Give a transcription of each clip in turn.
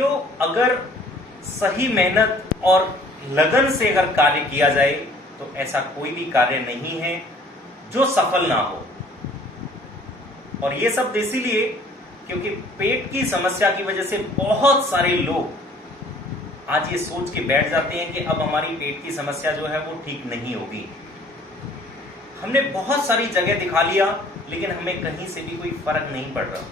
साथियों, अगर सही मेहनत और लगन से अगर कार्य किया जाए तो ऐसा कोई भी कार्य नहीं है जो सफल ना हो। और ये सब इसीलिए क्योंकि पेट की समस्या की वजह से बहुत सारे लोग आज ये सोच के बैठ जाते हैं कि अब हमारी पेट की समस्या जो है वो ठीक नहीं होगी। हमने बहुत सारी जगह दिखा लिया लेकिन हमें कहीं से भी कोई फर्क नहीं पड़ रहा।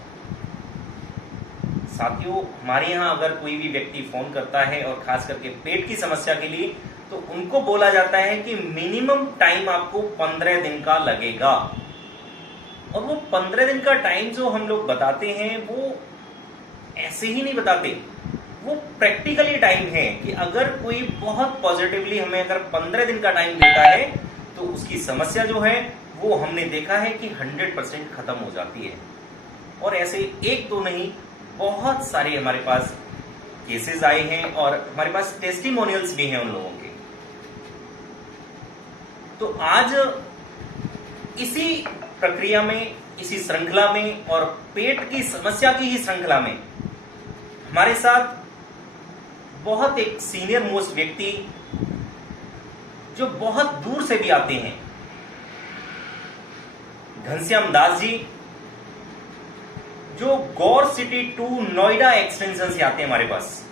साथियों, हमारे यहाँ अगर कोई भी व्यक्ति फोन करता है और खास करके पेट की समस्या के लिए, तो उनको बोला जाता है कि मिनिमम टाइम आपको 15 दिन का लगेगा। और वो 15 दिन का टाइम जो हम लोग बताते हैं वो ऐसे ही नहीं बताते, वो प्रैक्टिकली टाइम है कि अगर कोई बहुत पॉजिटिवली हमें अगर 15 दिन का टाइम देता है तो उसकी समस्या जो है वो हमने देखा है कि 100% खत्म हो जाती है। और ऐसे एक दो नहीं, बहुत सारे हमारे पास केसेस आए हैं और हमारे पास टेस्टिमोनियल्स भी हैं उन लोगों के। तो आज इसी प्रक्रिया में, इसी श्रृंखला में और पेट की समस्या की ही श्रृंखला में हमारे साथ बहुत एक सीनियर मोस्ट व्यक्ति जो बहुत दूर से भी आते हैं, घनश्याम दास जी, जो गौर सिटी टू नोएडा एक्सटेंशन से आते हैं हमारे पास।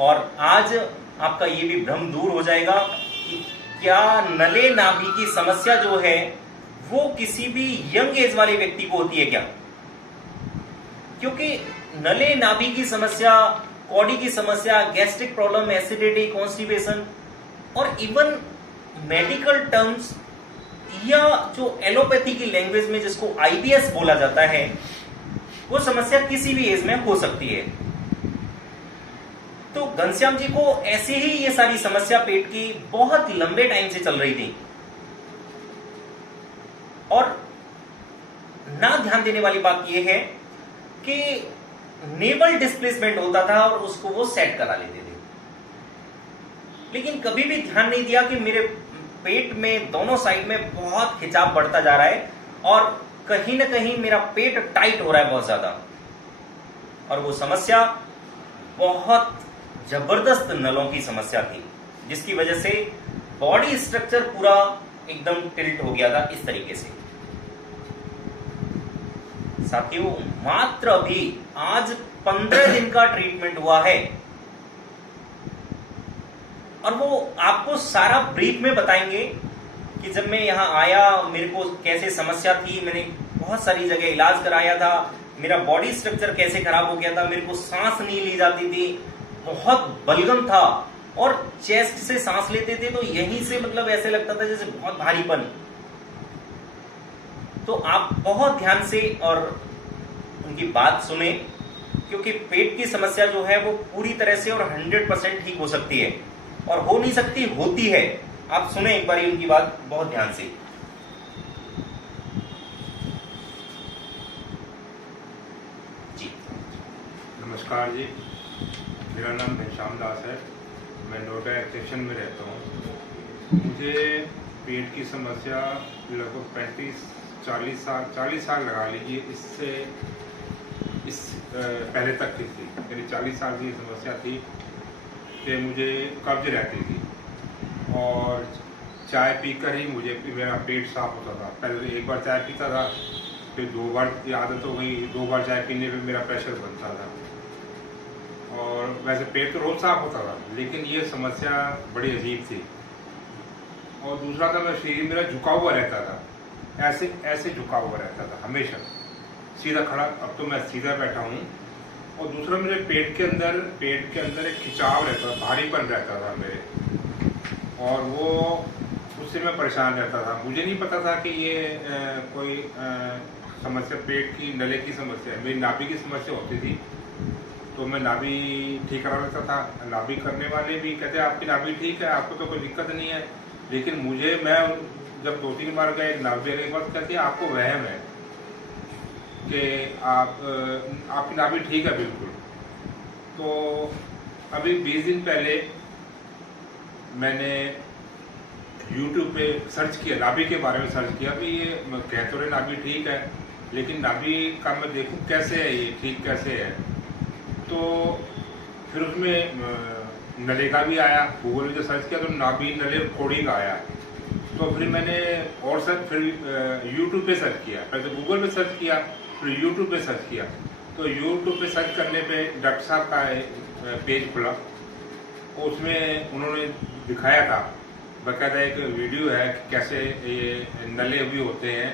और आज आपका ये भी भ्रम दूर हो जाएगा कि क्या नले नाभि की समस्या जो है वो किसी भी यंग एज वाले व्यक्ति को होती है क्या? क्योंकि नले नाभि की समस्या, कॉडी की समस्या, गैस्ट्रिक प्रॉब्लम, एसिडिटी, कॉन्स्टिपेशन और इवन मेडिकल टर्म्स या जो एलोपैथी की लैंग्वेज में जिसको आईबीएस बोला जाता है, वो समस्या किसी भी एज में हो सकती है। तो घनश्याम जी को ऐसे ही ये सारी समस्या पेट की बहुत लंबे टाइम से चल रही थी और ना ध्यान देने वाली बात यह है कि नेवल डिस्प्लेसमेंट होता था और उसको वो सेट करा लेते थे, लेकिन कभी भी ध्यान नहीं दिया कि मेरे पेट में दोनों साइड में बहुत खिंचाव बढ़ता जा रहा है और कहीं ना कहीं मेरा पेट टाइट हो रहा है बहुत ज्यादा। और वो समस्या बहुत जबरदस्त नलों की समस्या थी, जिसकी वजह से बॉडी स्ट्रक्चर पूरा एकदम टिल्ट हो गया था इस तरीके से। साथियों, मात्र अभी आज 15 दिन का ट्रीटमेंट हुआ है और वो आपको सारा ब्रीफ में बताएंगे कि जब मैं यहाँ आया मेरे को कैसे समस्या थी, मैंने बहुत सारी जगह इलाज कराया था, मेरा बॉडी स्ट्रक्चर कैसे खराब हो गया था, मेरे को सांस नहीं ली जाती थी, बहुत बलगम था और चेस्ट से सांस लेते थे तो यहीं से मतलब ऐसे लगता था जैसे बहुत भारीपन। तो आप बहुत ध्यान से और उनकी बात सुने, क्योंकि पेट की समस्या जो है वो पूरी तरह से और 100% ठीक हो सकती है और हो नहीं सकती, होती है। आप सुने एक बार उनकी बात बहुत ध्यान से। जी नमस्कार जी, मेरा नाम घनश्याम दास है, मैं नोएडा एक्सटेंशन में रहता हूँ। मुझे पेट की समस्या लगभग 40 साल लगा लीजिए, इस पहले तक की थी। मेरी 40 साल की समस्या थी कि मुझे कब्ज रहती थी और चाय पीकर ही मेरा पेट साफ होता था। पहले एक बार चाय पीता था, फिर 2 बार की आदत हो गई, 2 बार चाय पीने पे मेरा प्रेशर बनता था और वैसे पेट तो रोज साफ होता था, लेकिन ये समस्या बड़ी अजीब थी। और दूसरा था, मैं शरीर मेरा झुका हुआ रहता था, ऐसे झुका हुआ रहता था हमेशा, सीधा खड़ा। अब तो मैं सीधा बैठा हूँ। और दूसरा, मेरे पेट के अंदर एक खिंचाव रहता था, भारीपन रहता था मेरे, और वो उससे मैं परेशान रहता था। मुझे नहीं पता था कि ये कोई समस्या पेट की नले की समस्या है। मेरी नाभि की समस्या होती थी तो मैं नाभि ठीक करा लेता था। नाभि करने वाले भी कहते आपकी नाभि ठीक है, आपको तो कोई दिक्कत नहीं है। लेकिन मैं जब 2-3 बार गए नाभि लेने के बाद, कहती है आपको वहम है कि आपकी नाभि ठीक है बिल्कुल। तो अभी 20 दिन पहले मैंने YouTube पे सर्च किया, नाभि के बारे में सर्च किया कि ये कह तो रहे नाभि ठीक है, लेकिन नाभि का मैं देखूं कैसे है, ये ठीक कैसे है। तो फिर उसमें नलेगा भी आया, गूगल में जो सर्च किया तो नाभि नले कोड़ी का आया। तो फिर मैंने और फिर यूट्यूब पे सर्च किया, पहले तो गूगल पे सर्च किया, फिर यूट्यूब पे सर्च किया। तो यूट्यूब पे सर्च करने पे डॉक्टर साहब का पेज खुला, उसमें उन्होंने दिखाया था, बकायदा एक वीडियो है कि कैसे ये नले भी होते हैं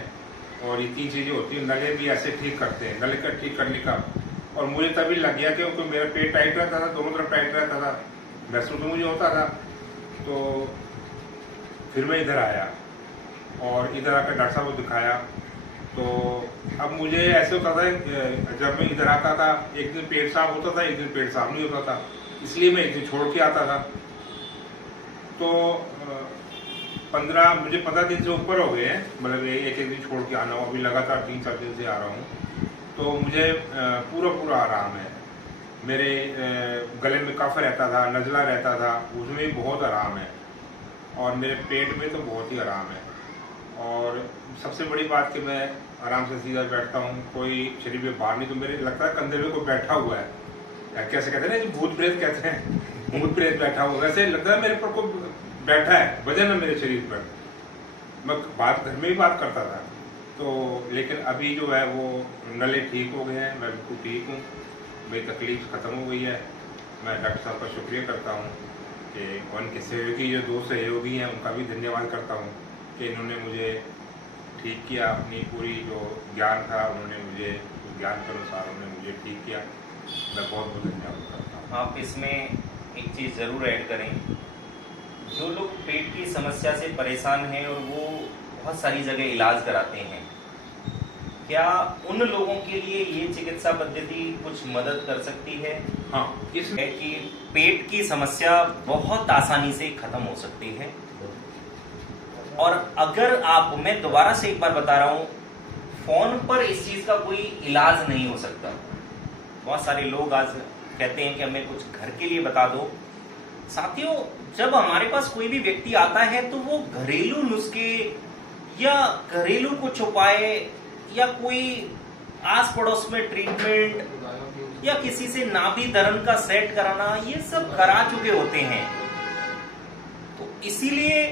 और ये 3 चीज़ें होती हैं, नले भी ऐसे ठीक करते हैं, नले का ठीक करने का। और मुझे तभी लग गया क्योंकि मेरा पेट टाइट रहता था, दोनों तरफ टाइट रहता था, महसूस मुझे होता था। तो फिर मैं इधर आया और इधर आकर डॉक्टर साहब को दिखाया। तो अब मुझे ऐसे होता था, जब मैं इधर आता था एक दिन पेट साफ होता था, एक दिन पेट साफ नहीं होता था, इसलिए मैं एक दिन छोड़ के आता था। तो मुझे 15 दिन से ऊपर हो गए हैं, मतलब एक दिन छोड़ के आना, अभी लगातार 3-4 दिन से आ रहा हूँ। तो मुझे पूरा आराम है। मेरे गले में कफ रहता था, नज़ला रहता था, उसमें भी बहुत आराम है, और मेरे पेट में तो बहुत ही आराम है। और सबसे बड़ी बात कि मैं आराम से सीधा बैठता हूँ, कोई शरीर में बाहर नहीं। तो मेरे लगता है कंधे में कोई बैठा हुआ है, या कैसे कहते हैं ना, भूत प्रेत कहते हैं, भूत प्रेत बैठा हुआ, वैसे लगता है मेरे पर कोई बैठा है, वजन है मेरे शरीर पर। मैं घर में भी बात करता था, तो लेकिन अभी जो है वो नले ठीक हो गए हैं, मैं बिल्कुल ठीक हूँ, मेरी तकलीफ ख़त्म हो गई है। मैं डॉक्टर साहब का शुक्रिया करता हूँ कि उनके सहयोगी, जो 2 सहयोगी हैं, उनका भी धन्यवाद करता हूँ कि इन्होंने मुझे ठीक किया। अपनी पूरी जो ज्ञान था उन्होंने मुझे, ज्ञान के अनुसार उन्होंने मुझे ठीक किया। मैं बहुत धन्यवाद करता हूँ। आप इसमें एक चीज़ ज़रूर ऐड करें, जो लोग पेट की समस्या से परेशान हैं और वो बहुत सारी जगह इलाज कराते हैं, क्या उन लोगों के लिए ये चिकित्सा पद्धति कुछ मदद कर सकती है? हाँ, इसमें है कि पेट की समस्या बहुत आसानी से खत्म हो सकती है। और अगर आप, मैं दोबारा से एक बार बता रहा हूं, फोन पर इस चीज का कोई इलाज नहीं हो सकता। बहुत सारे लोग आज कहते हैं कि हमें कुछ घर के लिए बता दो। साथियों, जब हमारे पास कोई भी व्यक्ति आता है तो वो घरेलू नुस्खे या घरेलू कुछ उपाय या कोई आस पड़ोस में ट्रीटमेंट या किसी से नाभि धरण का सेट कराना, ये सब करा चुके होते हैं। तो इसीलिए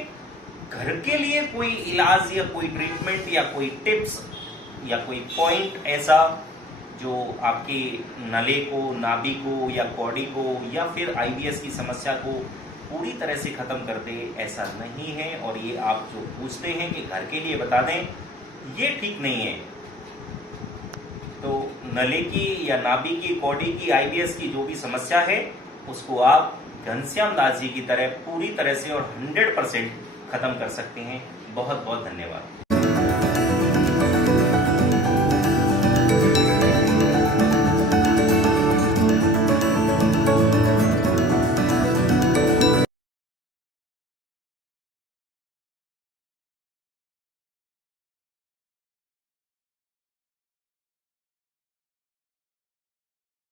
घर के लिए कोई इलाज या कोई ट्रीटमेंट या कोई टिप्स या कोई पॉइंट ऐसा जो आपके नले को, नाभि को या कॉडी को या फिर आईबीएस की समस्या को पूरी तरह से खत्म कर दे, ऐसा नहीं है। और ये आप जो पूछते हैं कि घर के लिए बता दें, ये ठीक नहीं है। तो नले की या नाभि की, कॉडी की, आईबीएस की जो भी समस्या है, उसको आप घनश्याम दास जी की तरह पूरी तरह से और 100% खत्म कर सकते हैं। बहुत बहुत धन्यवाद।